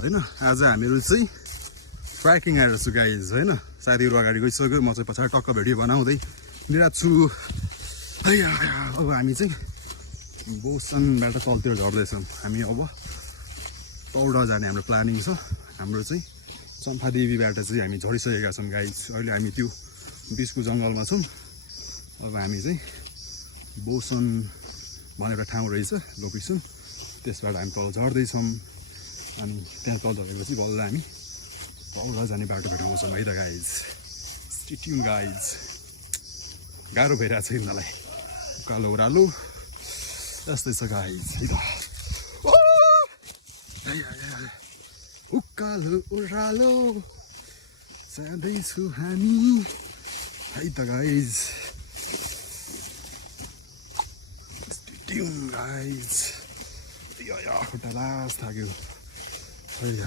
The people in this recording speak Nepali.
हैन आज हामीहरु चाहिँ ट्र्याकिङ आएर छु गाइज हैन साथीहरु अगाडि गइसक्यो म चाहिँ पछाडि टक्क भिडियो बनाउँदै निराज छु अब हामी चाहिँ बोसनबाट तलतिर झर्दैछौँ हामी अब तौडा जाने हाम्रो प्लानिङ छ हाम्रो चाहिँ चम्पादेवीबाट चाहिँ हामी झरिसकेका छौँ गाइज अहिले हामी त्यो बिचको जङ्गलमा छौँ अब हामी चाहिँ बोसन भनेर ठाउँ रहेछ लोकेसन त्यसबाट हामी तल झर्दैछौँ अनि त्यहाँ तल झरेपछि बल्ल हामी तौडा जाने बाटो भेटाउँछौँ है त गाइज स्टे ट्युन गाइज गाह्रो भइरहेको छ यिनीहरूलाई उकालो ओह्रालो यस्तै छ गाइज है त उकालो ओह्रालो जाँदैछु हामी है त गाइज स्टे ट्युन गाइज खुट्टा लास थाक्यो